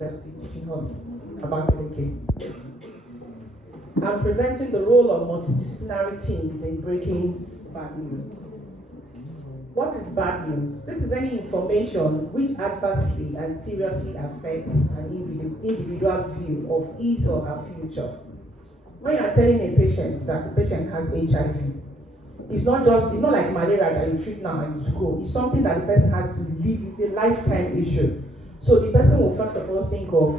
University teaching us about okay. I'm presenting the role of multidisciplinary teams in breaking bad news. What is bad news? This is any information which adversely and seriously affects an individual's view of his or her future. When you are telling a patient that the patient has HIV, it's not like malaria that you treat now and you go. It's something that the person has to live. It's a lifetime issue. So the person will first of all think of,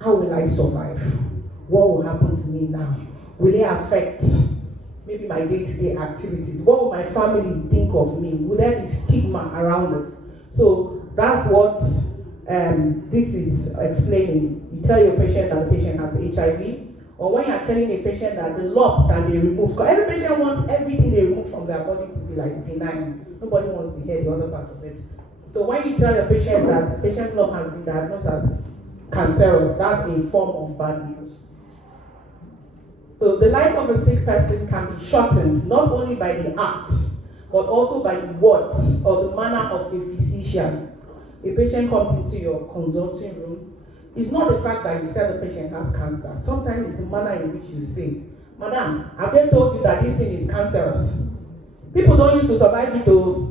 how will I survive? What will happen to me now? Will it affect maybe my day-to-day activities? What will my family think of me? Will there be stigma around it? So that's what this is explaining. You tell your patient that the patient has HIV, or when you're telling a patient that the lump that they remove, because every patient wants everything they remove from their body to be like benign. Nobody wants to hear the other part of it. So when you tell the patient that the patient's lump has been diagnosed as cancerous, that's a form of bad news. So the life of a sick person can be shortened not only by the act, but also by the words or the manner of a physician. A patient comes into your consulting room. It's not the fact that you said the patient has cancer. Sometimes it's the manner in which you say it. Madam, I've just told you that this thing is cancerous. People don't used to survive it though.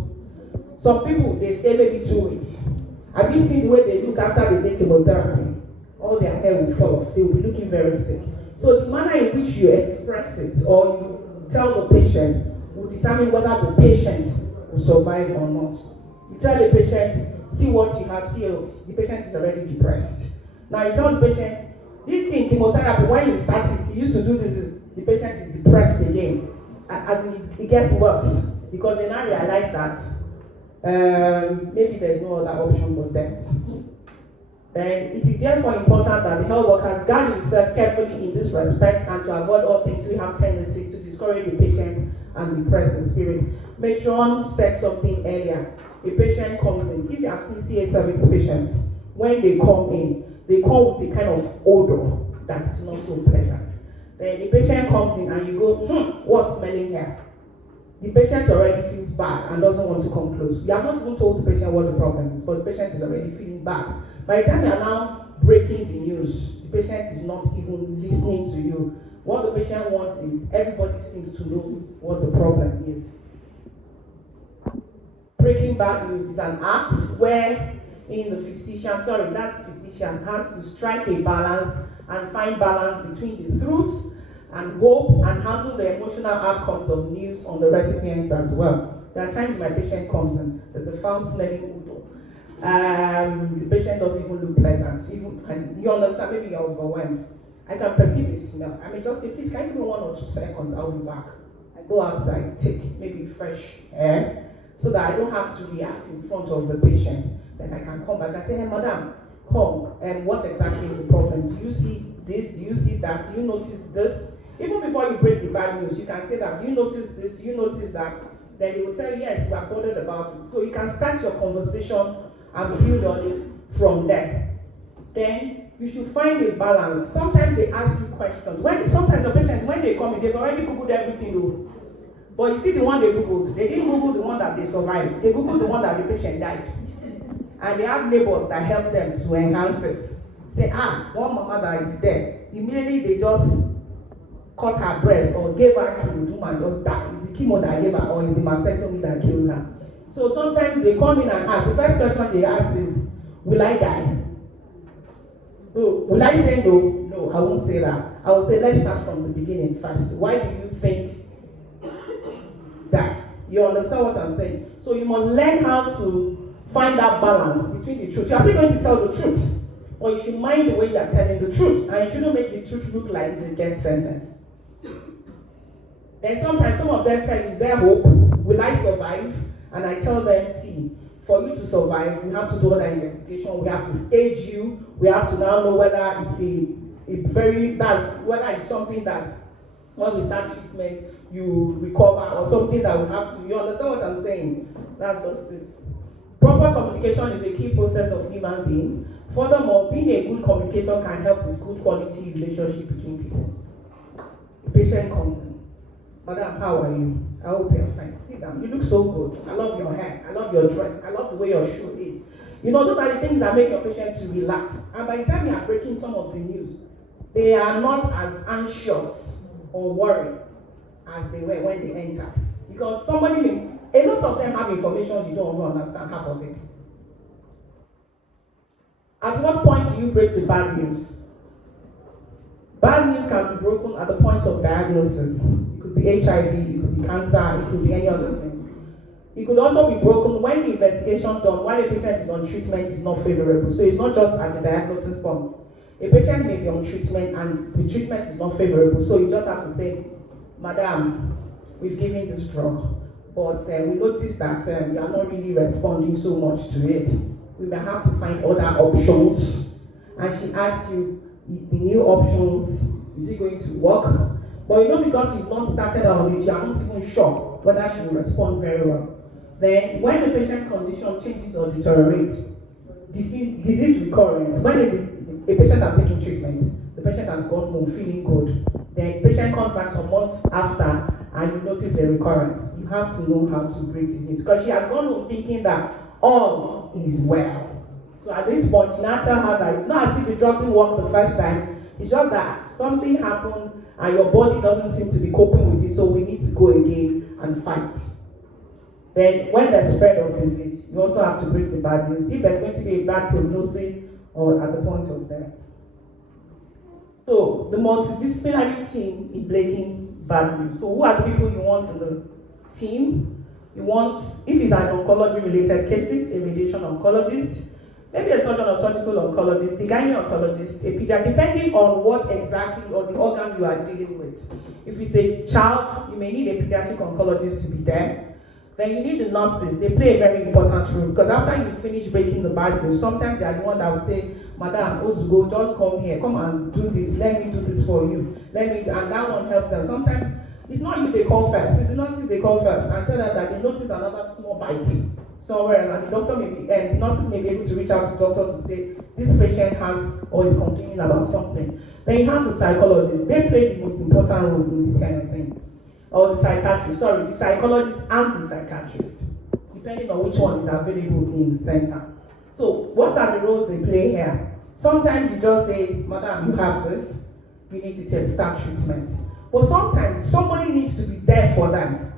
Some people, they stay maybe 2 weeks. Have you seen the way they look after they take chemotherapy? All their hair will fall off. They will be looking very sick. So the manner in which you express it or you tell the patient will determine whether the patient will survive or not. You tell the patient, see what you have, see the patient is already depressed. Now you tell the patient, this thing, chemotherapy, when you start it, you used to do this, the patient is depressed again. As it gets worse, because they now realize that maybe there's no other option but death. And it is therefore important that the health workers guard themselves carefully in this respect and to avoid all things we have tendency to discourage the patient and depress the spirit. Matron said something earlier. A patient comes in. If you have seen CA service patients, when they come in, they come with a kind of odor that is not so pleasant. Then the patient comes in and you go, what's smelling here? The patient already feels bad and doesn't want to come close. You have not even told the patient what the problem is, but the patient is already feeling bad. By the time you are now breaking the news, the patient is not even listening to you. What the patient wants is everybody seems to know what the problem is. Breaking bad news is an act where the physician has to strike a balance and find balance between the truth and hope and handle the emotional outcomes of news on the recipients as well. There are times my patient comes in, there's a foul-smelling odor. The patient doesn't even look pleasant. And you understand, maybe you're overwhelmed. I can perceive the smell. I may just say, please, can you give me 1 or 2 seconds? I'll be back. I go outside, take maybe fresh air, so that I don't have to react in front of the patient. Then I can come back and say, hey, madam, come, and what exactly is the problem? Do you see this? Do you see that? Do you notice this? Even before you break the bad news, you can say that, do you notice this? Do you notice that? Then they will tell you, yes, we are bothered about it. So you can start your conversation and build on it from there. Then you should find a balance. Sometimes they ask you questions. Sometimes your patients, when they come in, they've already Googled everything. But you see the one they Googled, they didn't Google the one that they survived. They Googled the one that the patient died. And they have neighbors that help them to enhance it. Say, one mama that is there. Immediately they just cut her breast or gave her chemo, the woman just died. Is the chemo that gave her or is the mastectomy that killed her? So sometimes they come in and ask, the first question they ask is, will I die? So will I say no? No, I won't say that. I will say, let's start from the beginning first. Why do you think that? You understand what I'm saying? So you must learn how to find that balance between the truth. You are still going to tell the truth, but you should mind the way you are telling the truth, and you shouldn't make the truth look like it's a death sentence. Then sometimes some of them tell you, is there hope? Will I survive? And I tell them, see, for you to survive, we have to do other investigation. We have to stage you. We have to now know whether it's whether it's something that when we start treatment, you recover, or something that we have to. You understand what I'm saying? That's just it. Proper communication is a key process of human being. Furthermore, being a good communicator can help with good quality relationship between people. The patient comes in. Madam, how are you? I hope you're fine. Sit down. You look so good. I love your hair. I love your dress. I love the way your shoe is. You know, those are the things that make your patient to relax. And by the time you are breaking some of the news, they are not as anxious or worried as they were when they entered. Because a lot of them have information you don't even understand half of it. At what point do you break the bad news? Bad news can be broken at the point of diagnosis. It could be HIV, it could be cancer, it could be any other thing. It could also be broken when the investigation done while a patient is on treatment is not favorable. So it's not just at the diagnosis point. A patient may be on treatment and the treatment is not favorable. So you just have to say, Madam, we've given this drug, but we noticed that you are not really responding so much to it. We may have to find other options. And she asked you, the new options, is it going to work? But you know, because you've not started on it, you are not even sure whether she will respond very well. Then, when the patient condition changes or deteriorates, disease recurrence, when a patient has taken treatment, the patient has gone home feeling good, then the patient comes back some months after and you notice a recurrence, you have to know how to break the news. Because she has gone home thinking that all is well. So at this point, you now tell her that it's not as if the drug didn't work the first time, it's just that something happened and your body doesn't seem to be coping with it, so we need to go again and fight. Then, when there's spread of disease, you also have to break the bad news. If there's going to be a bad prognosis or at the point of death. So, the multidisciplinary team in breaking bad news. So, who are the people you want in the team? You want, if it's an oncology-related cases, a radiation oncologist, maybe a surgeon or surgical oncologist, a gynae oncologist, a pediatrician, depending on what exactly or the organ you are dealing with. If it's a child, you may need a pediatric oncologist to be there. Then you need the nurses. They play a very important role because after you finish breaking the bad news, sometimes they are the one that will say, Madam, Ozugo, just come here, come and do this, let me do this for you. And that one helps them. Sometimes it's not you they call first, it's the nurses they call first and tell them that they notice another small bite somewhere, and the nurses may be able to reach out to the doctor to say this patient has or is complaining about something. Then you have the psychologists. They play the most important role in this kind of thing. Or the psychiatrist, the psychologist and the psychiatrist, depending on which one is available in the center. So what are the roles they play here? Sometimes you just say, Madam, you have this, we need to start treatment. But sometimes somebody needs to be there for them.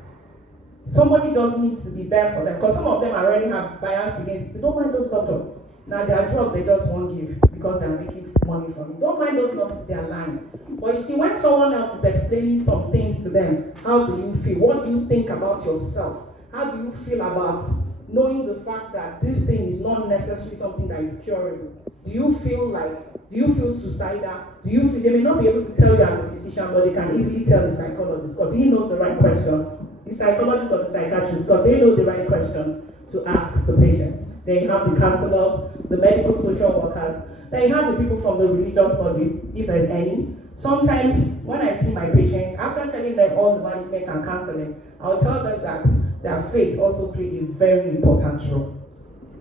Somebody just needs to be there for them because some of them already have bias against it. Don't mind those doctors. Now their drug they just won't give because they're making money from it. Don't mind those nurses, they are lying. But you see, when someone else is explaining some things to them, how do you feel? What do you think about yourself? How do you feel about knowing the fact that this thing is not necessarily something that is curable? Do you feel suicidal? They may not be able to tell you as a physician, but they can easily tell the psychologist because he knows the right question. The psychologist or the psychiatrist, because they know the right question to ask the patient. Then you have the counselors, the medical social workers. Then you have the people from the religious body, if there's any. Sometimes when I see my patients, after telling them all the management and counseling, I'll tell them that their faith also plays a very important role.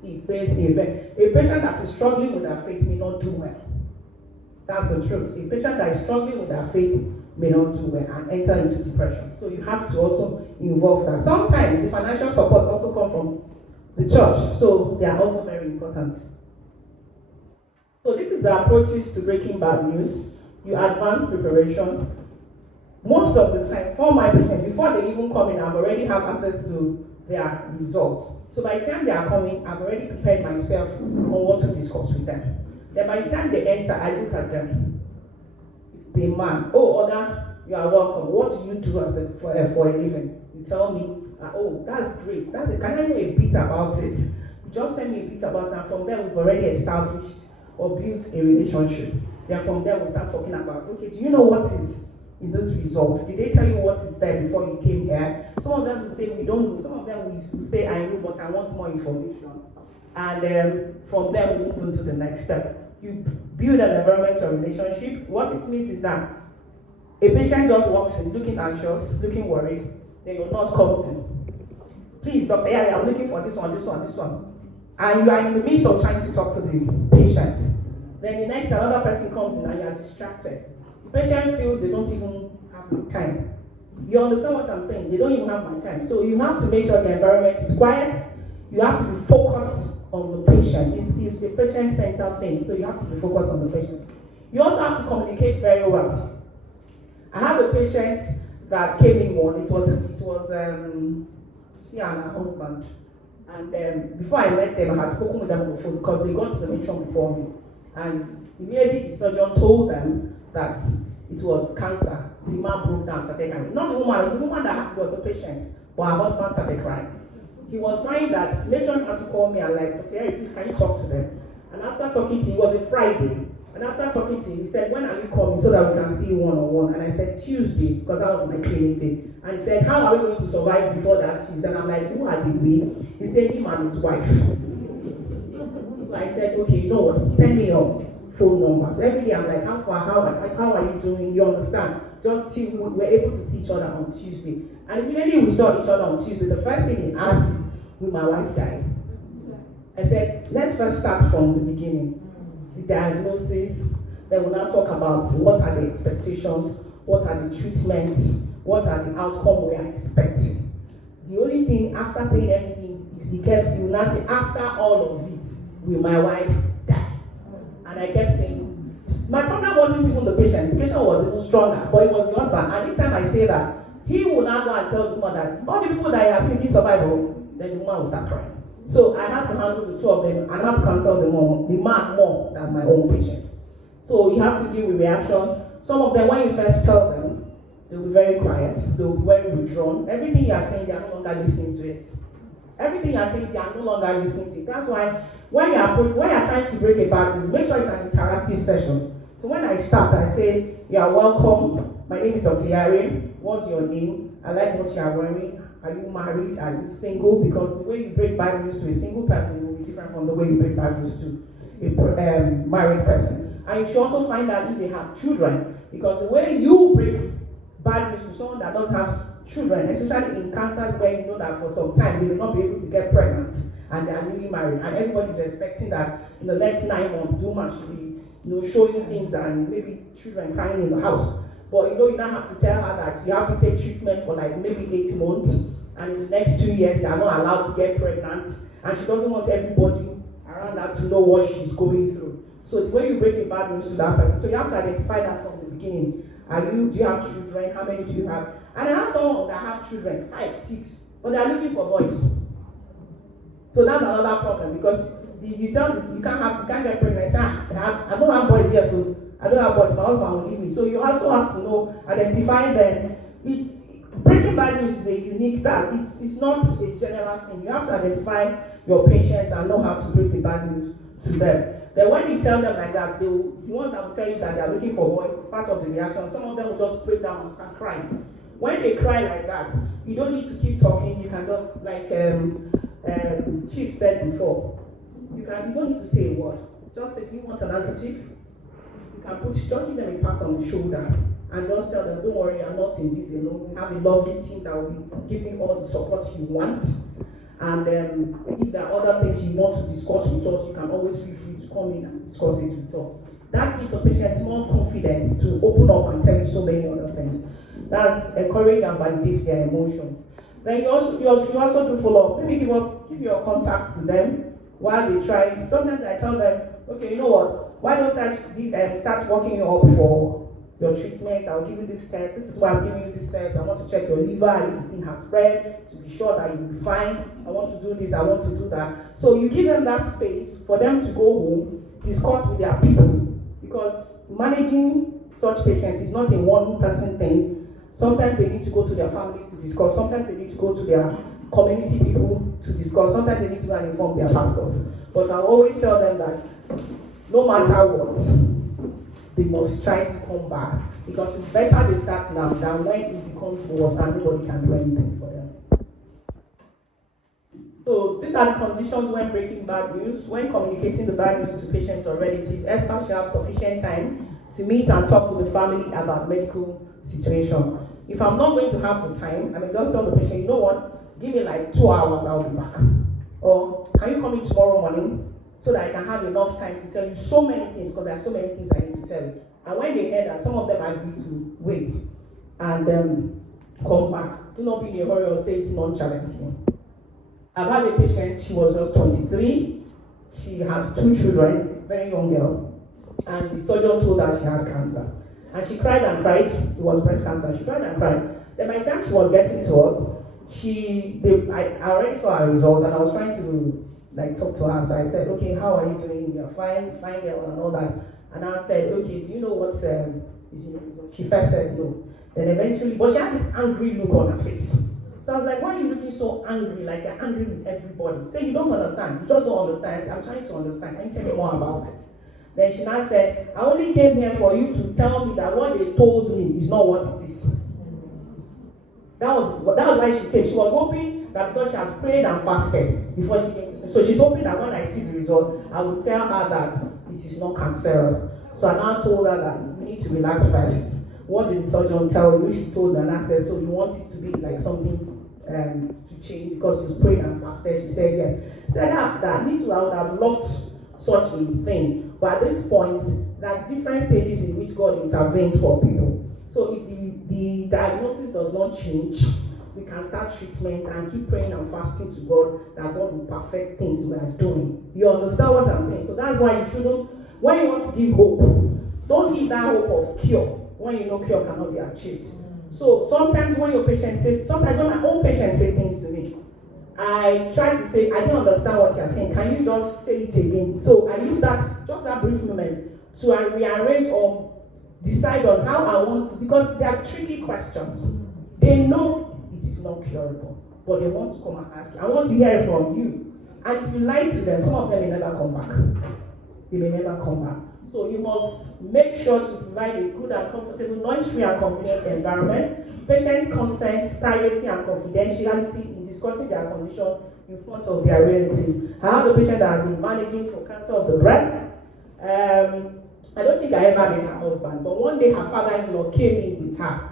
It plays a patient that is struggling with their faith may not do well. That's the truth. A patient that is struggling with their faith may not do well and enter into depression. So you have to also involve that. Sometimes the financial support also comes from the church, so they are also very important. So this is the approaches to breaking bad news. You advance preparation. Most of the time, for my patients, before they even come in, I've already have access to their results. So by the time they are coming, I've already prepared myself on what to discuss with them. Then by the time they enter, I look at them. The man, oh, Oga, you are welcome. What do you do for a living? You tell me, oh, that's great. Can I know a bit about it? Just tell me a bit about it, and from there we've already established or built a relationship. Then from there we'll start talking about, okay, do you know what is in those results? Did they tell you what is there before you came here? Some of them will say we don't know. Some of them will say I know, but I want more information. And from there we move on to the next step. You build an environmental relationship. What it means is that a patient just walks in looking anxious, looking worried. Then your nurse calls in. Please, Dr. Yeah, I'm looking for this one. And you are in the midst of trying to talk to the patient. Then the next another person comes in and you are distracted. The patient feels they don't even have my time. You understand what I'm saying? They don't even have my time. So you have to make sure the environment is quiet. You have to be focused on the patient. patient. It's a patient-centered thing, so you have to be focused on the patient. You also have to communicate very well. I have a patient that came in one. It was she and her husband. And before I met them, I had spoken with them on the phone because they got to the matron before me. And immediately the surgeon told them that it was cancer. The man broke down, started crying. Not the woman, it was the woman that was the patient, but her husband started crying. He was crying that matron had to call me and like, Dr. Eric, please can you talk to them? And after talking to him, it was a Friday. And after talking to him, he said, when are you coming so that we can see you one-on-one? And I said, Tuesday, because that was my clinic day. And he said, how are we going to survive before that Tuesday? And I'm like, who are the we? He said, him and his wife. So I said, okay, you know what, send me your phone number. So every day I'm like, how are you doing? You understand? Just till we were able to see each other on Tuesday. And immediately we saw each other on Tuesday. The first thing he asked is, will my wife die? I said, let's first start from the beginning. The diagnosis, then we'll now talk about what are the expectations, what are the treatments, what are the outcomes we are expecting. The only thing after saying everything is he will now say, after all of it, will my wife die? And I kept saying, my problem wasn't even the patient was even stronger, but it was the husband. And each time I say that, he will now go and tell the woman that all the people that are seeing survival, then the woman will start crying. So I had to handle the two of them and I had to counsel the man more than my own patient. So you have to deal with reactions. Some of them, when you first tell them, they'll be very quiet, they'll be very withdrawn. Everything you are saying, they are no longer listening to it. Everything you are saying, they are no longer listening to it. That's why when you are trying to break a bad news, make sure it's an interactive session. So when I start, I say, you are welcome. My name is Dr. Yari. What's your name? I like what you are wearing. Are you married? Are you single? Because the way you break bad news to a single person will be different from the way you break bad news to a married person. And you should also find out if they have children. Because the way you break bad news to someone that doesn't have children, especially in cancers where you know that for some time they will not be able to get pregnant and they are newly married, and everybody is expecting that in the next 9 months, the woman should be showing things and maybe children crying in the house. But you now have to tell her that you have to take treatment for like maybe 8 months, and in the next 2 years, you are not allowed to get pregnant, and she doesn't want everybody around her to know what she's going through. So the way you break a bad news to that person, so you have to identify that from the beginning. Do you have children? How many do you have? And I have someone that have children, 5, 6, but they are looking for boys. So that's another problem because you can't get pregnant. I say, I don't have boys here, so I don't have boys. My husband will leave me. So you also have to know, identify them. Breaking bad news is a unique task. It's not a general thing. You have to identify your patients and know how to break the bad news to them. Then when you tell them like that, the ones that will tell you that they are looking for boys, it's part of the reaction. Some of them will just break down and start crying. When they cry like that, you don't need to keep talking. You can just, like Chief said before, you don't need to say a word. Just say, do you want an handkerchief? You can just give them a pat on the shoulder and just tell them, don't worry, I'm not in this alone. We have a lovely team that will be giving you all the support you want. And if there are other things you want to discuss with us, you can always feel free to come in and discuss it with us. That gives the patient more confidence to open up and tell you so many other things. That's encourage and validate their emotions. Then you also do follow up. Maybe give your contact to them while they try. Sometimes I tell them, okay, you know what? Why don't I start working you up for your treatment? I'll give you this test. This is why I'm giving you this test. I want to check your liver if the thing has spread to be sure that you'll be fine. I want to do this. I want to do that. So you give them that space for them to go home, discuss with their people, because managing such patients is not a one-person thing. Sometimes they need to go to their families to discuss. Sometimes they need to go to their community people to discuss. Sometimes they need to go and inform their pastors. But I always tell them that no matter what, they must try to come back, because it's better they start now than when it becomes worse and nobody can do anything for them. So these are the conditions when breaking bad news. When communicating the bad news to patients or relatives, experts should have sufficient time to meet and talk with the family about medical situation. If I'm not going to have the time, I may just tell the patient, you know what, give me like 2 hours, I'll be back. Or can you come in tomorrow morning so that I can have enough time to tell you so many things, because there are so many things I need to tell you. And when they hear that, some of them agree to wait and come back. Do not be in a hurry or say it's non-challenging. I've had a patient, she was just 23. She has 2 children, very young girl, and the surgeon told her she had cancer. And she cried and cried. It was breast cancer. She cried and cried. Then by the time she was getting to us, I already saw her results, and I was trying to talk to her. So I said, okay, how are you doing? You're fine, girl, and all that. And I said, okay, do you know what she first said no. Then eventually, but she had this angry look on her face. So I was like, why are you looking so angry? Like you're angry with everybody. Say you don't understand. You just don't understand. I said, I'm trying to understand. Can you tell me more about it? Then she now said, I only came here for you to tell me that what they told me is not what it is. That was why she came. She was hoping that because she has prayed and fasted before she came to me. So she's hoping that when I see the result, I will tell her that it is not cancerous. So I now told her that you need to relax first. What did the surgeon tell you? She told me, and I said, so you want it to be like something to change because you prayed and fasted? She said yes. She said that me too, I would have loved such a thing. But at this point, there are different stages in which God intervenes for people. So if the diagnosis does not change, we can start treatment and keep praying and fasting to God that God will perfect things we are doing. You understand what I'm saying? So that's why you shouldn't, when you want to give hope, don't give that hope of cure when you know cure cannot be achieved. So sometimes when your patient says, sometimes when my own patients say things to me, I try to say, I don't understand what you're saying. Can you just say it again? So I use just that brief moment to rearrange or decide on how I want to, because they are tricky questions. They know it is not curable, but they want to come and ask you. I want to hear it from you. And if you lie to them, some of them may never come back. They may never come back. So you must make sure to provide a good and comfortable, noise-free and convenient environment. Patients' consent, privacy and confidentiality in discussing their condition in front of their relatives. I have a patient that has been managing for cancer of the breast. I don't think I ever met her husband, but one day her father-in-law came in with her.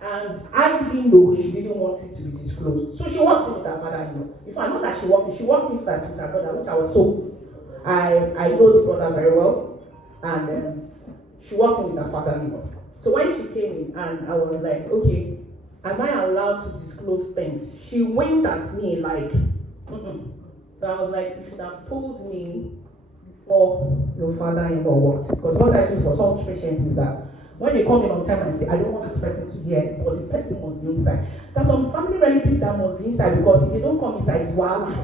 And I didn't know she didn't want it to be disclosed. So she walked in with her father-in-law. If I know that she walked in first with her brother, which I was so, I know the brother very well. And she walked in with her father-in-law. So when she came in, and I was like, okay, am I allowed to disclose things? She winked at me like, mm-mm. So I was like, you should have told me before your father-in-law walked. Because what I do for some patients is that when they come in on time and say, I don't want this person to hear, but the person must be inside. There's some family relatives that must be inside because if they don't come inside, it's wild.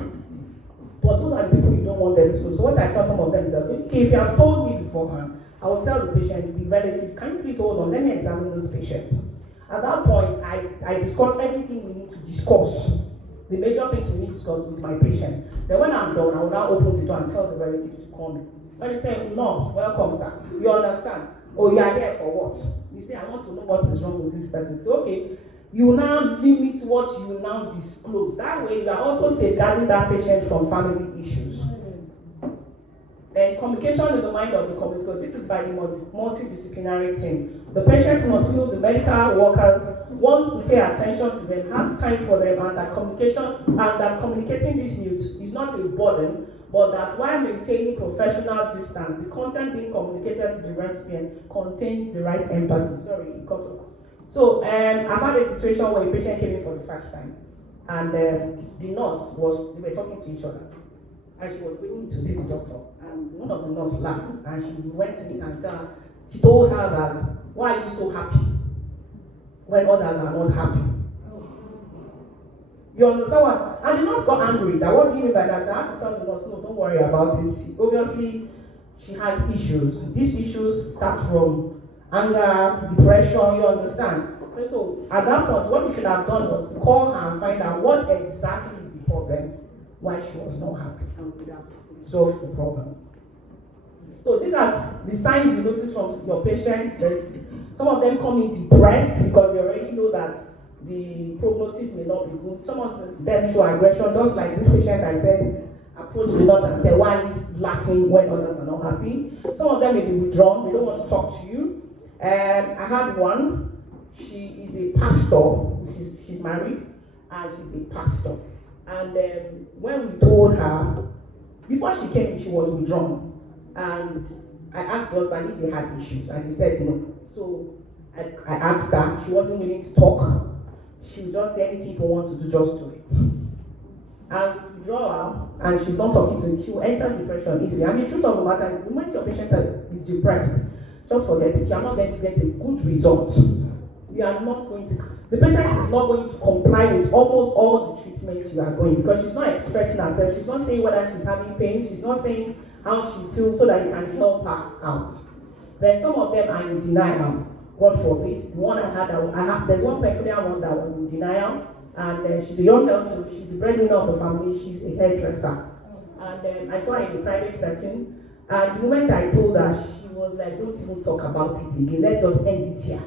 But those are the people you don't want them to know. So what I tell some of them is that, okay, if you have told me beforehand, I will tell the patient, the relative, can you please hold on, let me examine this patient. At that point, I discuss everything we need to discuss. The major things we need to discuss with my patient. Then when I'm done, I will now open the door and tell the relative to come in. When they say, no, welcome, sir. You understand? Oh, you are here for what? You say, I want to know what is wrong with this person. So, okay, you now limit what you now disclose. That way, you are also safeguarding that patient from family issues. Then communication in the mind of the communicator. This is by the multidisciplinary team. The patient must feel the medical workers want to pay attention to them, has time for them, and that communicating this news is not a burden, but that while maintaining professional distance, the content being communicated to the recipient contains the right empathy. Sorry, it cut off. So I've had a situation where a patient came in for the first time, and the nurse they were talking to each other, and she was waiting to see the doctor, and one of the nurses laughed, and she went to meet and she told her that, why are you so happy when others are not happy? You understand what? And the nurse got angry. That, what do you mean by that? So I had to tell the nurse, no, don't worry about it. Obviously, she has issues. These issues start from anger, depression, you understand? So at that point, what you should have done was to call her and find out what exactly is the problem, why she was not happy, and we have resolved the problem. So these are the signs you notice from your patients. Some of them come in depressed because they already know that the prognosis may not be good. Some of them show aggression, just like this patient I said, approached the nurse and said, why are you laughing when others are not happy? Some of them may be withdrawn, they don't want to talk to you. I had one, she is a pastor, she's married, and she's a pastor. And when we told her, before she came, she was withdrawn. And I asked the husband if they had issues, and he said no. So I asked her, she wasn't willing to talk. She would just say anything people want to do, just do it. and withdrawal, and she's not talking to you, she will enter depression easily. And the truth of the matter is, when your patient is depressed, just forget it. You are not going to get a good result. You are not going to. The patient is not going to comply with almost all the treatments you are going, because she's not expressing herself. She's not saying whether she's having pain. She's not saying how she feels so that you can help her out. Then some of them are in denial. God forbid. The one I had, there's one peculiar one that was in denial, and she's a young girl too. She's the breadwinner of the family. She's a hairdresser, and I saw her in a private setting. And the moment I told her, she was like, "Don't even talk about it again. Let's just end it here."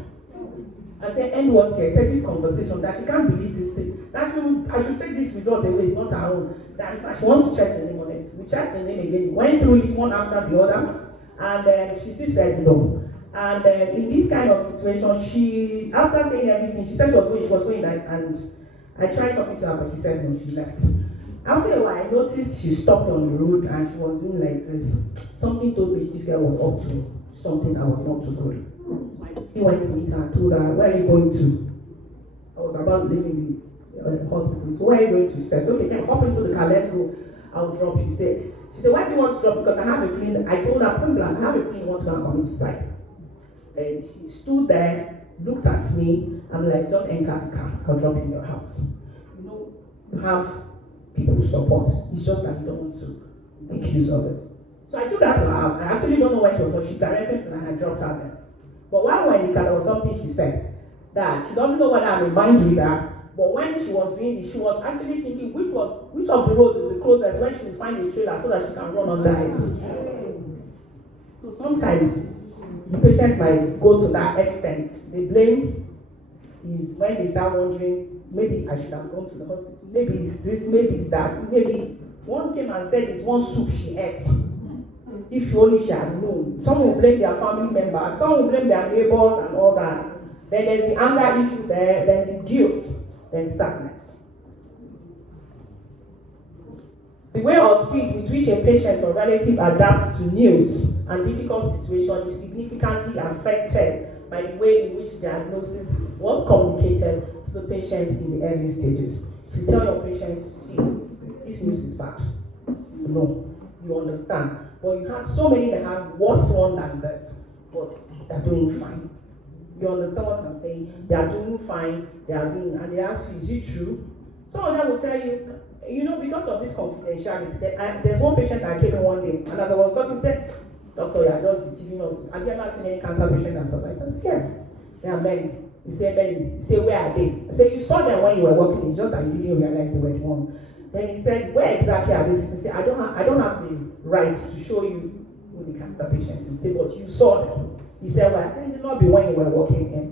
I said, "End what here?" I said, "This conversation, that she can't believe this thing. That I should take this result away. It's not her own. That in fact she wants to check the name on it." We checked the name again. Went through it one after the other, and she still said no. And in this kind of situation, she, after saying everything, she said she was going like, and I tried talking to her, but she said no, she left. After a while, I noticed she stopped on the road and she was doing like this. Something told me this girl was up to something that was not too good. He went to meet her and told her, "Where are you going to?" I was about leaving the hospital. "So where are you going to?" She said, "Okay, can you hop into the car, let's go. I'll drop you." She said, "Why do you want to drop?" "Because I have a feeling," I told her point blank, "I have a feeling you want to go and commit suicide." And she stood there, looked at me, and like, "Just enter the car. I'll drop you in your house." You know, you have people's support. It's just that you don't want to make use of it. So I took her to her house. I actually don't know where she was, but she directed me and I dropped her there. But while we're in the car, there was something she said that she doesn't know whether I'm a mind reader, but when she was doing it, she was actually thinking which of the roads is the closest, when she will find a trailer so that she can run under it. So sometimes the patients might go to that extent. The blame is when they start wondering, maybe I should have gone to the hospital, maybe it's this, maybe it's that, maybe one came and said it's one soup she ate. If only she had known. Some will blame their family members, some will blame their neighbors and all that. Then there's the anger issue there, then the guilt, then sadness. The way of speed with which a patient or relative adapts to news and difficult situations is significantly affected by the way in which diagnosis was communicated to the patient in the early stages. If you tell your patient, "See, this news is bad," you know, you understand. But you have so many that have worse one than this, but they're doing fine. You understand what I'm saying? They are doing fine, and they ask you, "Is it true?" Some of them will tell you, you know, because of this confidentiality, there's one patient that came in one day, and as I was talking, he said, "Doctor, you are just deceiving us. Have you ever seen any cancer patient and stuff like that?" I said, "Yes, there are many." He said, "Many." He said, "Where are they?" I said, "You saw them when you were working, it's just that you didn't realize they were the ones." Then he said, "Where exactly are they?" He said, I don't have the right to show you who the cancer patients." He said, "But you saw them." He said, "Well, I said, it did not be when you were working here."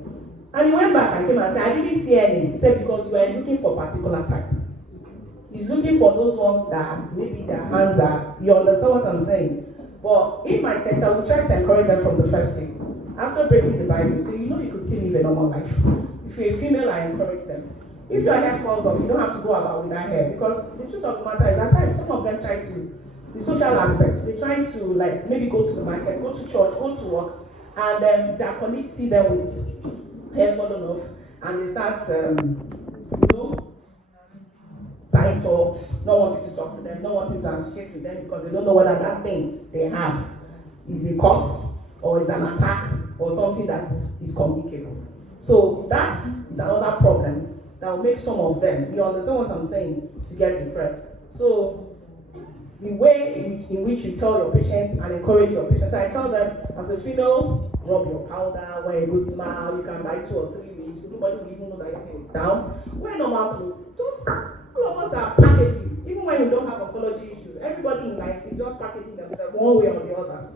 And he went back and came and said, "I didn't see any." He said, "Because you were looking for a particular type." He's looking for those ones that maybe their hands are, you understand what I'm saying? But in my center, we try to encourage them from the first thing. After breaking the Bible, say, you know, you could still live a normal life. If you're a female, I encourage them. If your hair falls off, you don't have to go about with that hair, because the truth of the matter is, at times, some of them try to, the social aspects, they try to like maybe go to the market, go to church, go to work, and their colleagues see them with hair falling off, and they start, you know, side talks, not wanting to talk to them, not wanting to associate with them, because they don't know whether that thing they have is a cause or is an attack or something that is communicable. So that is another problem that will make some of them, you understand what I'm saying, to get depressed. So the way in which you tell your patients and encourage your patients, so I tell them, as a female, rub your powder, wear a good smile, you can buy 2 or 3 weeks, nobody will even know that your hair is down. Wear normal clothes. Just all of us are packaging. Even when we don't have oncology issues, everybody in life is just packaging themselves one way or the other.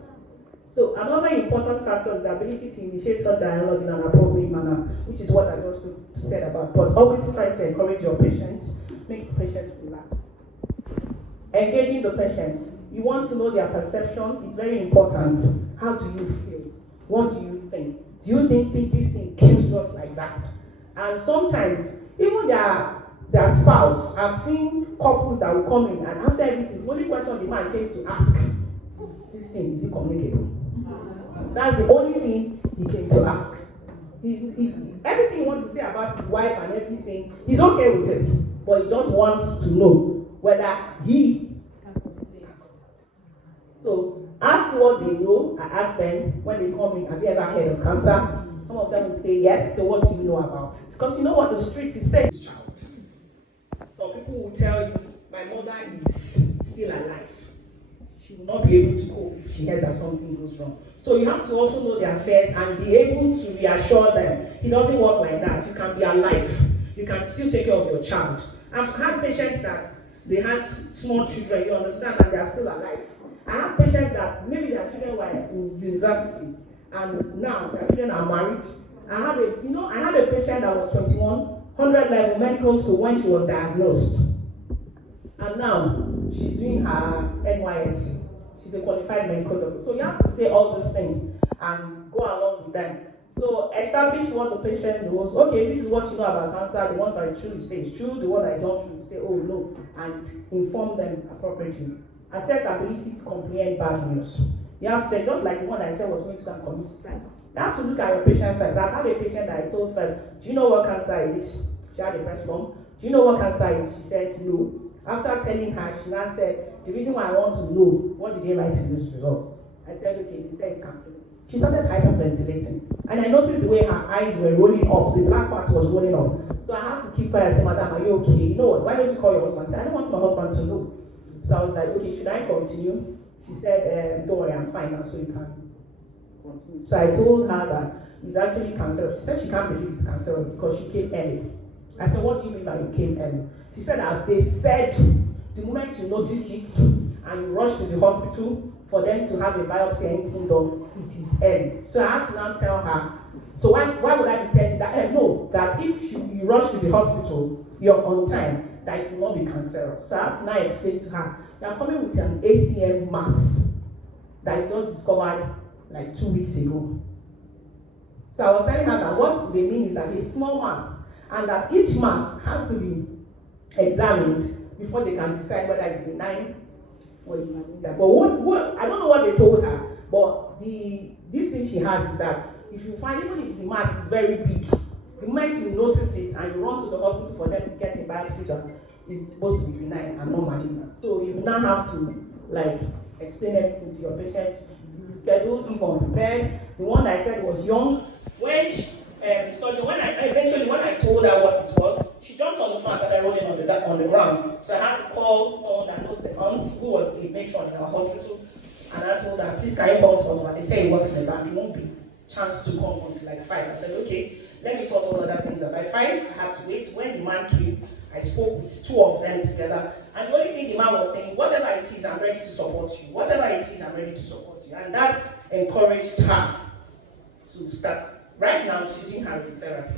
So another important factor is the ability to initiate such dialogue in an appropriate manner, which is what I just said about. But always try to encourage your patients, make the patients relax. Engaging the patient. You want to know their perception. It's very important. How do you feel? What do you think? Do you think this thing kills just like that? And sometimes, even their spouse, I've seen couples that will come in, and after everything, the only question the man came to ask, this thing, is it communicable? That's the only thing he came to ask. Everything he wants to say about his wife and everything, he's okay with it, but he just wants to know whether he can sustain. So ask what they know. I ask them when they come in, have you ever heard of cancer? Some of them will say yes. So what do you know about it? Because you know what the street is saying. Some people will tell you, my mother is still alive. She will not be able to cope if she hears that something goes wrong. So you have to also know their fears and be able to reassure them. It doesn't work like that. You can be alive. You can still take care of your child. I've had patients that they had small children, you understand, and they are still alive. I have patients that maybe their children were in university and now their children are married. I had a patient that was 21, 100 level medical school when she was diagnosed. And now she's doing her NYSC. She's a qualified medical doctor. So you have to say all these things and go along with them. So establish what the patient knows. Okay, this is what you know about cancer. The one that is true, you say it's true. The one that is not true, you say, oh no, and inform them appropriately. Assess ability to comprehend bad news. You have to, just like the one I said was going to come commit suicide. You have to look at your patient first. I've had a patient that I told first, do you know what cancer is? She had a breast lump. Do you know what cancer is? She said no. After telling her, she now said, the reason why I want to know, what did they write in this result? I said, okay, they said it's cancer. She started hyperventilating. And I noticed the way her eyes were rolling up, the black part was rolling up. So I had to keep her and say, madam, are you okay? You know what, why don't you call your husband? I said, I don't want my husband to know. So I was like, okay, should I continue? She said, don't worry, I'm fine now, so you can continue. So I told her that it's actually cancerous. She said she can't believe it's cancerous because she came early. I said, what do you mean by you came early? She said that they said the moment you notice it and you rush to the hospital for them to have a biopsy or anything done, it is early. So I had to now tell her, so why would I be telling that? No, that if you rush to the hospital, you're on time, that it will not be cancerous. So I had to now explain to her, they are coming with an ACM mass that you just discovered like 2 weeks ago. So I was telling her that what they mean is that a small mass, and that each mass has to be examined before they can decide whether it's benign or it's malignant. But what I don't know what they told her, but this thing she has is that if you find, even if the mass is very big, the moment you notice it and you run to the hospital for them to get a biopsy done, it's supposed to be benign and not malignant. So you now have to like explain everything to your patient. You schedule, if unprepared. The one I said was young. When I told her what it was, she jumped on the floor and started rolling on the ground. So I had to call someone that knows the aunt, who was a matron in our hospital, and I told her, please can you call to us? They say he works in the bank, it won't be chance to come until like 5. I said, okay, let me sort all other things out. By 5, I had to wait. When the man came, I spoke with 2 of them together, and the only thing the man was saying, whatever it is, I'm ready to support you. Whatever it is, I'm ready to support you. And that's encouraged her to start. Right now, she's doing her therapy.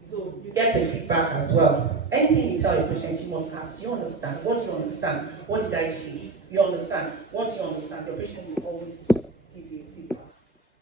So you get a feedback as well. Anything you tell your patient, you must ask, do you understand? What do you understand? What did I say? You understand? What do you understand? Your patient will always give you a feedback.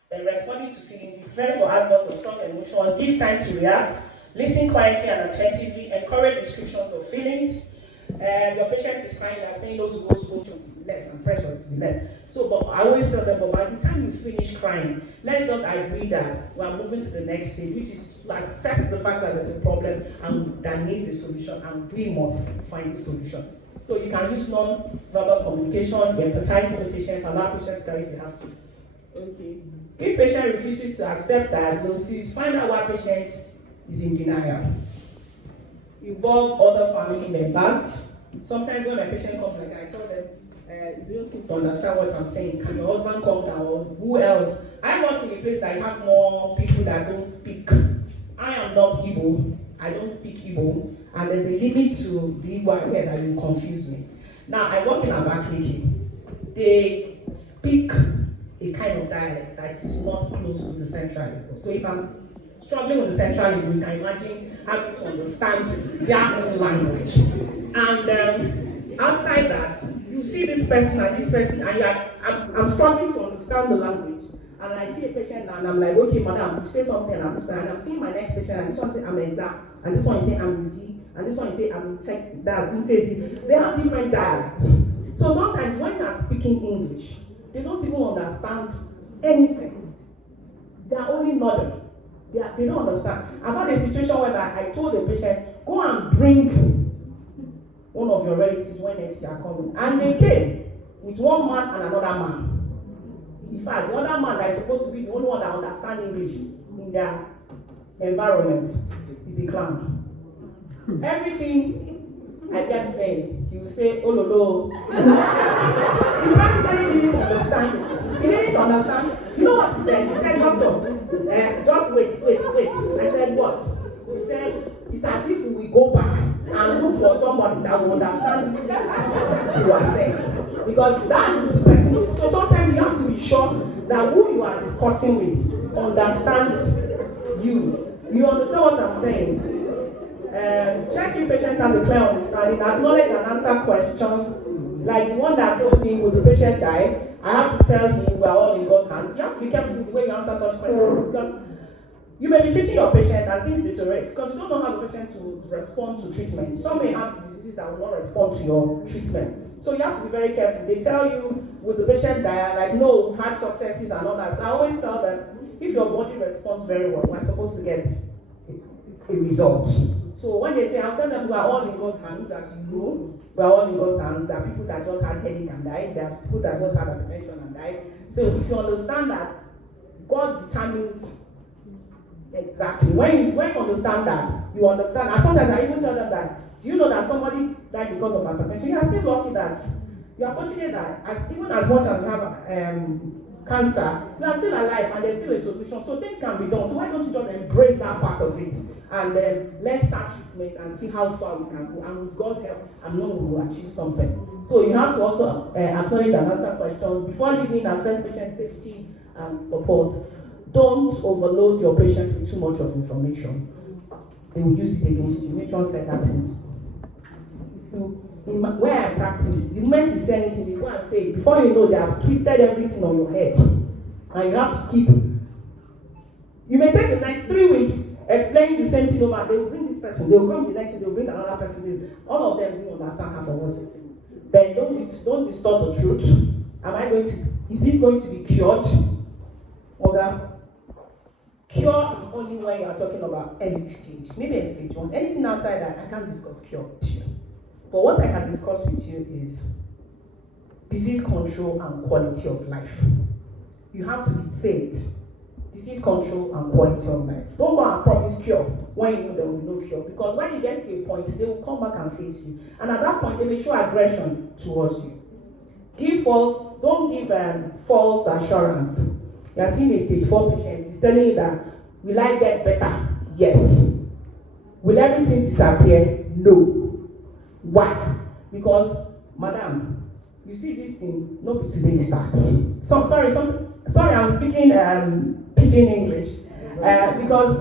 Then responding to feelings, be prepared for adverse or strong emotion, give time to react, listen quietly and attentively, encourage descriptions of feelings. Your patient is crying, you are saying those words to be less and pressure to be less. So, but I always tell them, but by the time you finish crying, let's just agree that we are moving to the next stage, which is to accept the fact that there's a problem and that needs a solution, and we must find a solution. So you can use non-verbal communication, empathize with the patient, allow patients to carry if you have to. Okay. If patient refuses to accept diagnosis, find out why patient is in denial. Involve other family members. Sometimes when my patient comes, like I tell them, you don't seem to understand what I'm saying. Can your husband come down? Or who else? I work in a place that I have more people that don't speak. I am not Igbo. I don't speak Igbo. And there's a limit to the Igbo I hear that will confuse me. Now, I work in Abakaliki. They speak a kind of dialect that is not close to the central Igbo. So if I'm struggling with the central Igbo, you can imagine having to understand their own language. And outside that, you see this person and this person, and I'm struggling to understand the language. And I see a patient now, and I'm like, okay, madam, you say something, and I'm understand. And I'm seeing my next patient, and this one says I'm Eza, and this one is saying I'm Izzy, and this one is saying I'm Tech, that's Ntezi. They have different dialects. So sometimes when you're speaking English, they don't even understand anything. They are only nodding. They don't understand. I've had a situation where I told the patient, go and bring one of your relatives when next year are coming. And they came with one man and another man. In fact, the other man that is supposed to be the only one that understands English in their environment is a clown. Everything I kept saying, he would say, oh, no. He practically didn't understand it. He didn't understand. You know what he said? He said, doctor, just wait. I said, what? He said, it's as if we go back and look for somebody that will understand this you are saying. Because that's the person. So sometimes you have to be sure that who you are discussing with understands you. You understand what I'm saying? Check if patient has a clear understanding, acknowledge and answer questions. Like the one that told me, will the patient die? I have to tell him we're all in God's hands. You have to be careful with the way you answer such questions because you may be treating your patient and things deteriorate because you don't know how the patient will respond to treatment. Some may have diseases that will not respond to your treatment. So you have to be very careful. They tell you, will the patient die? Like, no, we've had successes and all that. So I always tell them, if your body responds very well, we're supposed to get a result. So when they say, I'll tell them we are all in God's hands, as you know, we are all in God's hands. There are people that just had headache and died. There are people that just had hypertension and died. So if you understand that God determines exactly, when you understand that, you understand. And sometimes I even tell them that, do you know that somebody died because of hypertension? You are still lucky that, you are fortunate that even as much as you have cancer, you are still alive and there's still a solution. So things can be done. So why don't you just embrace that part of it? And then let's start treatment and see how far we can go. And with God's help, I'm know we will achieve something. So you have to also acknowledge and answer questions. Before leaving, assess patient safety and support. Don't overload your patient with too much of information. They will use it against you. Matron said that thing. Where I practice, the moment you say anything, you go and say it. Before you know, they have twisted everything on your head. And you have to keep. You may take the next 3 weeks explaining the same thing over. They will bring this person, they will come the next day, they will bring another person. All of them don't understand half of what you're saying. Then don't distort the truth. Is this going to be cured? Okay. Cure is only when you are talking about early stage. Maybe in stage 1. Anything outside that, I can't discuss cure with you. But what I can discuss with you is disease control and quality of life. You have to say it. Disease control and quality of life. Don't go and promise cure when you know there will be no cure. Because when it gets to a point, they will come back and face you. And at that point, they may show aggression towards you. Don't give false assurance. You are seeing a stage 4 patient. He's telling you that, will I get better? Yes. Will everything disappear? No. Why? Because, madam, you see this thing, nobody today starts. Sorry, I'm speaking pidgin English. Because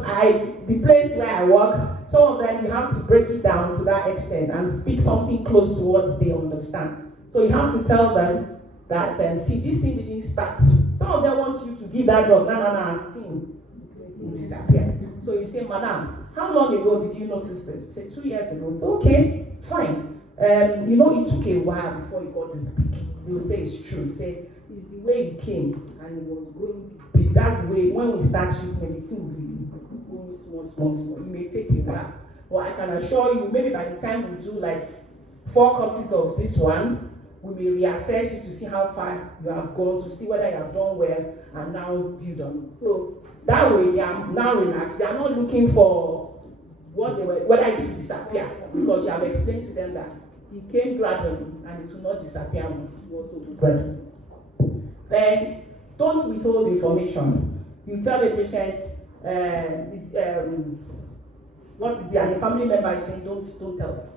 the place where I work, some of them you have to break it down to that extent and speak something close to what they understand. So you have to tell them that, see, this thing didn't start. Some of them want you to give that drug, thing will disappear. So you say, madam, how long ago did you notice this? Say 2 years ago. So, okay, fine. It took a while before you got to speak. They will say it's true. Say, it's the way it came and it was growing big. That's the way, when we start treatment, the thing will be going small. It may take a while. But I can assure you, maybe by the time we do like 4 courses of this one, we may reassess you to see how far you have gone, to see whether you have done well, and now build on it. So that way, they are now relaxed. They are not looking for whether it will disappear, because you have explained to them that it came gradually and it will not disappear once it was overspread. Then, don't withhold information. You tell the patient, what is there, and the family member is saying, don't tell them.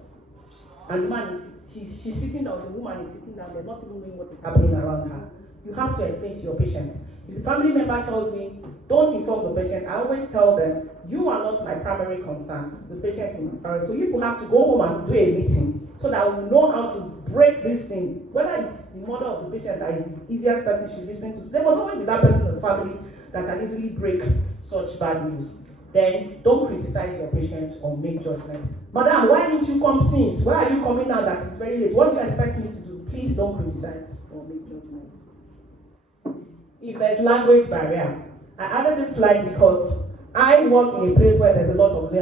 And the man she's sitting down, the woman is sitting down, they're not even knowing what is happening around her. You have to explain to your patient. If the family member tells me, don't inform the patient, I always tell them, you are not my primary concern. The patient is my primary. So you will have to go home and do a meeting so that we know how to break this thing. Whether it's the mother of the patient that is the easiest person she listen to. So there must always be that person in the family that can easily break such bad news. Then don't criticize your patient or make judgments. Madam, why didn't you come since? Why are you coming now that it's very late? What do you expect me to do? Please don't criticize or make judgments. If there's language barrier, I added this slide because I work in a place where there's a lot of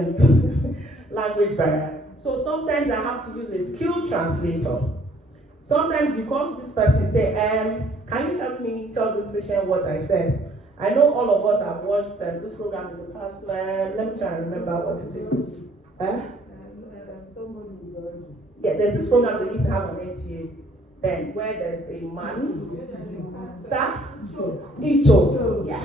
language barrier. So sometimes I have to use a skilled translator. Sometimes you call this person say, can you help me tell this patient what I said? I know all of us have watched this program in the past. Let me try and remember what it is. Yeah, there's this program they used to have on NTA then, where there's a man, Icho. Yeah.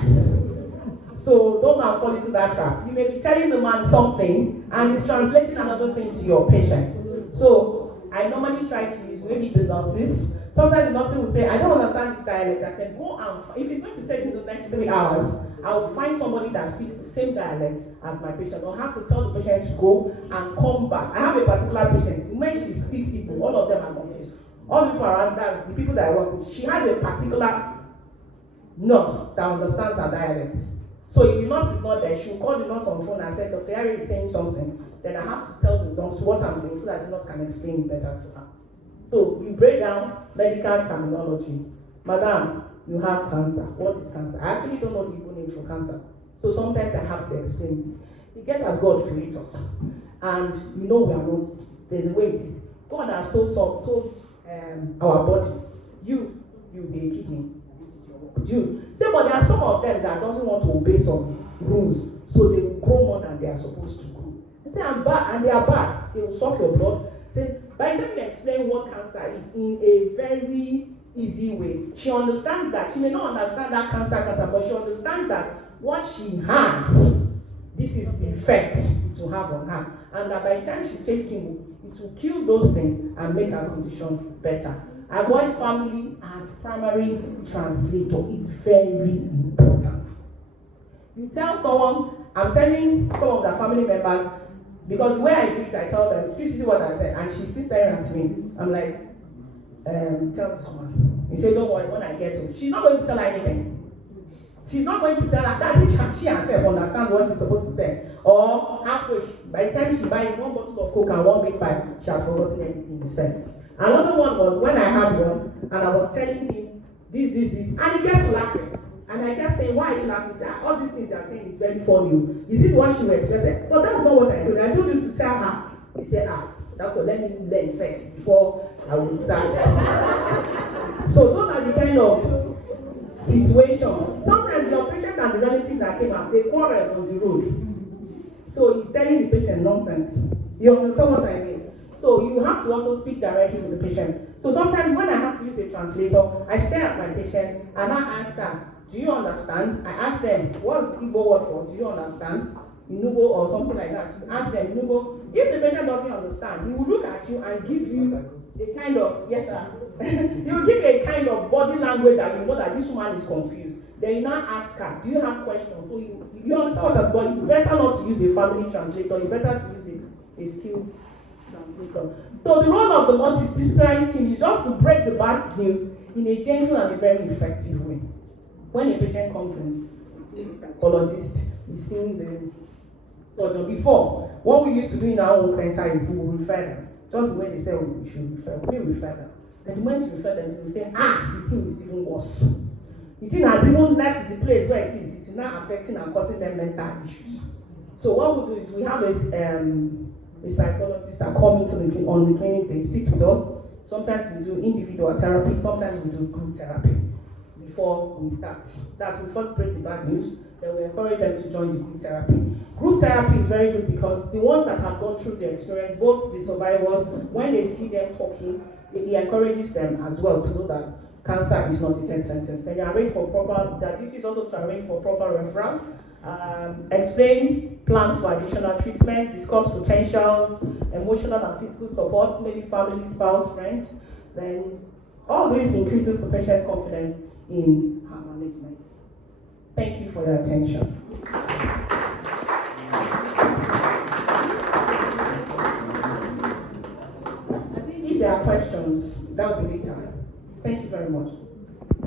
So don't go and fall into that trap. You may be telling the man something and he's translating another thing to your patient. So I normally try to use maybe the nurses. Sometimes the nurses will say, I don't understand this dialect. I said, go and if it's going to take me the next 3 hours, I will find somebody that speaks the same dialect as my patient. I'll have to tell the patient to go and come back. I have a particular patient. When she speaks Igbo, all of them are confused. All the people around that, the people that I work with, she has a particular nurse that understands her dialects. So if the nurse is not there, she will call the nurse on the phone and say, Dr. Harry is saying something. Then I have to tell the nurse what I'm saying so that the nurse can explain it better to her. So you break down medical terminology. Madam, you have cancer. What is cancer? I actually don't know the Igbo name for cancer. So sometimes I have to explain. You get as God created us. And you know we are not, there's a way it is. God has told our body, you be a kidney. You say, but there are some of them that doesn't want to obey some rules, so they will grow more than they are supposed to grow. They say, I'm bad, and they are bad. They will suck your blood. Say, by the time you explain what cancer is in a very easy way, she understands that. She may not understand that cancer, but she understands that what she has, this is the effect it will have on her. And that by the time she takes chemo, it will kill those things and make her condition better. Avoid family as primary translator. It's very important. You tell someone, I'm telling some of the family members, because the way I do it, I tell them, see what I said, and she's still staring at me. I'm like, tell this one. You say, don't worry, when I get home. She's not going to tell her anything. She's not going to tell her, that's if she herself understands what she's supposed to say. Or halfway, by the time she buys one bottle of Coke and one big pie, she has forgotten everything you said. Another one was when I had one, and I was telling him this, and he kept laughing. And I kept saying, why are you laughing? He said, all these things you are saying is very funny. Is this what she will express? I said, but that's not what I told you. I told you to tell her. He said, doctor, let me learn first before I will start. So those are the kind of situations. Sometimes your patient and the relative that came out, they quarrel on the road. So he's telling the patient nonsense. You understand what I mean? So you have to also speak directly with the patient. So sometimes when I have to use a translator, I stare at my patient and I ask her, do you understand? I ask them, what's the Igbo word for? Do you understand? Enugu or something like that. Ask them, Enugu. If the patient doesn't understand, he will look at you and give you a kind of, yes sir, he will give you a kind of body language that you know that this woman is confused. Then you now ask her, do you have questions? So you understand what that's, but it's better not to use a family translator, it's better to use a skilled translator. So the role of the multidisciplinary team is just to break the bad news in a gentle and a very effective way. When a patient comes in, we see the psychologist, we see the surgeon. Before, what we used to do in our own center is we will refer them. Just the way they say we should refer, we refer them. And the moment you refer them, they say, the thing is even worse. The thing has even left the place where it is. It's now affecting and causing them mental issues. So what we do is we have a psychologist that come into on the clinic, they sit with us. Sometimes we do individual therapy, sometimes we do group therapy before we start. That's we first break the bad news, then we encourage them to join the group therapy. Group therapy is very good because the ones that have gone through the experience, both the survivors, when they see them talking, it encourages them as well to know that cancer is not a death sentence. Then you arrange for proper, their duty is also to arrange for proper referrals, explain plans for additional treatment, discuss potentials, emotional and physical support, maybe family, spouse, friends. Then all this increases the patient's confidence in her management. Thank you for your attention. I think if there are questions, that will be later. Thank you very much.